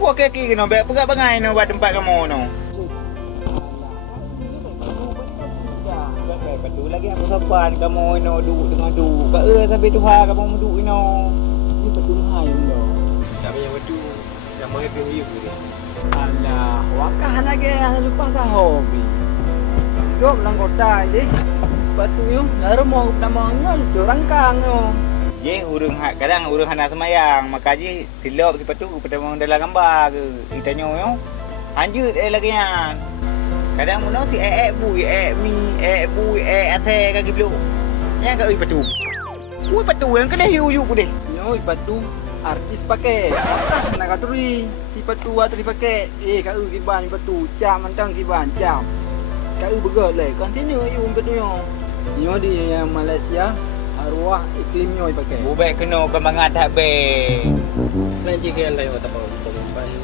Puak kaki kena baik pegat bangai no buat tempat kamu no. Betul lagi aku sopan kamu no duduk dengan duduk. Pak sampai Tuhan kamu duduk no. Ni betul hai no. Tak payah betul. Nama happy view ni. Alah, wakah lagi lupa dah hobi. Gop lang kota je. Batu yo, lalu mau nama ngol curang kang yo. Ye urang kadang urang hana semayang maka je silap di patu pada orang dalam gambar ke. Ditanya yo. Anjut lagi yan. Kadang mono si bui mi bui ate kaki blue. Yang ka patu. Ui patu yang kena hiu ku deh. Yo batu artis pakai. Nak katuri si patu atau dipakai. Kau kiban patu jam mentang kiban jam. Kau begot le. Continue you patu yo. Yo di Malaysia arwah iklimnya dipakai. Bubai kena kembang atas be. Lain jika lain tak tahu.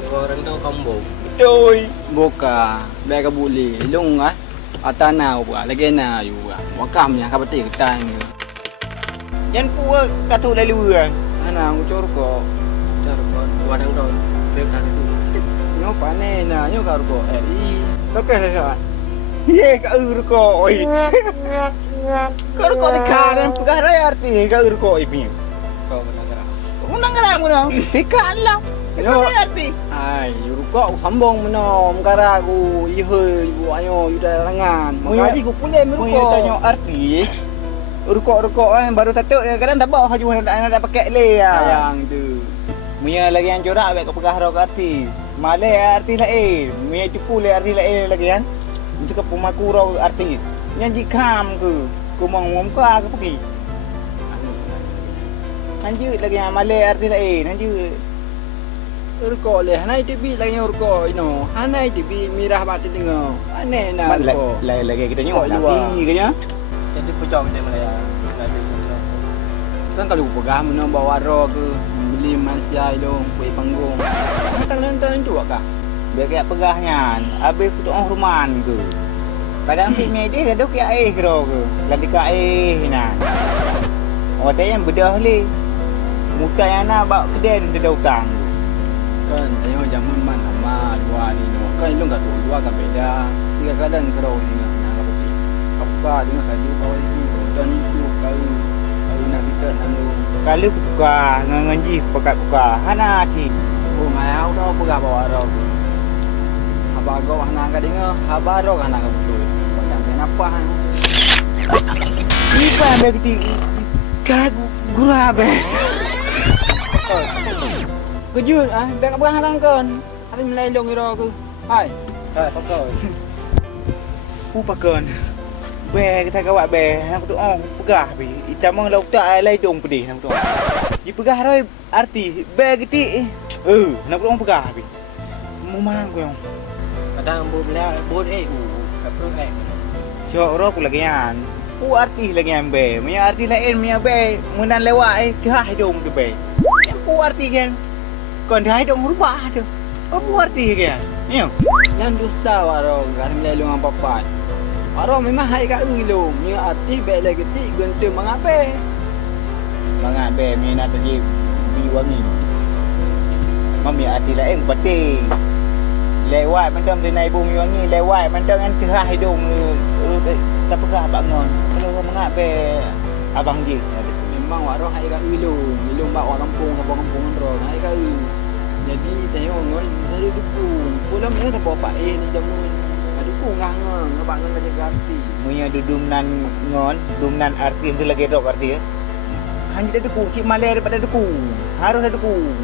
Orang tahu kampung. Betul. Boka, baik boleh. Long ah. Atana buat lagi na you buat. Wakamnya ka pati ketan. Yan pu katu lalu ah. Ana ngucur ko. Cara kon wadang tahu. Dekat itu. Nyo pane na nyo karo ko RI. Pakai saya. Ye ka ko oi. Kau ko dikaran pegara arti ka ko ipi. Kau berlagak. Unang gara mo na. Dikan lang. Ano arti? Ai, ruko sambong meno mkara ku ihe ibu ayo yuda rangan. Mengaji ku pule Mo meruko. tanya arti. Ruko baru tatuk kadang tak bawa haju nak pakai le ya. Sayang tu. Punya lagi yang corak baik kau pegah rok arti. Malay arti lain. Punya tipu le arti lain lagi kan. Itu ke pemaku rau arti. Yang jikam ke. Ku mau ka ke pergi. Lanjut lagi yang Malay arti lain. Lanjut. Ruko le hanai tibi lagi ruko ino. Hanai tibi mirah bat dengar. Aneh na ruko. Lagi kita nyok Luar. lagi ke nya. Jadi pecah macam Malaya. Ada pecah. Kan kalau pegah meno bawa ro ke beli Malaysia ilong kuih panggung. Tang tu kah? Biar kayak pegahnya. Habis putuk orang rumah ke. Kadang pi media gaduh ke ke ro ke. Lagi ka nah. Oh yang bedah le. Muka yang nak bawa kedai dia utang. Kan tanya jamun man sama dua ni no. Kan ilong kat dua kan beda. Tiga kadang kerau ni nak peti. Apa dengan kaju kau ni dan itu kau nak kita nang Kalau buka nganji pakai buka hana ti. oh ngau dah pegah bawa ro. Apa kau hana ka dengar habar ro hana ka usul. Macam kenapa? Ipa ambil keti. Kagu guru abe. Kejut ah, dak pegah kan kon. Ada melelong ro ke. Hai. Tak pakai. Pakon. Be kita kawat be, nak tu pegah be. Itama lauk tak lai dong pedih nak tu. Di pegah roi arti be geti. Nak tu pegah be. Mumang ko yung. Kadang buat Kapro Syok ro ku lagi yan. Arti lagi yan be. Punya arti lain punya be. Munan lewat dah dong tu be. Arti kan. Kon dah dong rubah tu. Apa arti kan? Yo. Yang dusta waro kan melelong apa pat. Waro memang hai ka ilong. Ni arti be lagi ti gente mangape. Mga be mina tadi biwangi. Mami arti lain pati. Lewat macam tu naik bumi wangi lewat macam kan cerah hidung tak pegah bangun. Kalau mga be abang je. Memang waro hai ka ilong. Ilong ba orang kampung apa kampung ro. Hai ka jadi tengok ngol dari dukung. Pulang ni tak bawa ni jamun. Dukung ngang ngebang ngan jaga arti. Punya dudumnan ngon, dumnan arti tu lagi dok arti ya. Hanya ada dukung, cik malai daripada dukung. Harus ada dukung.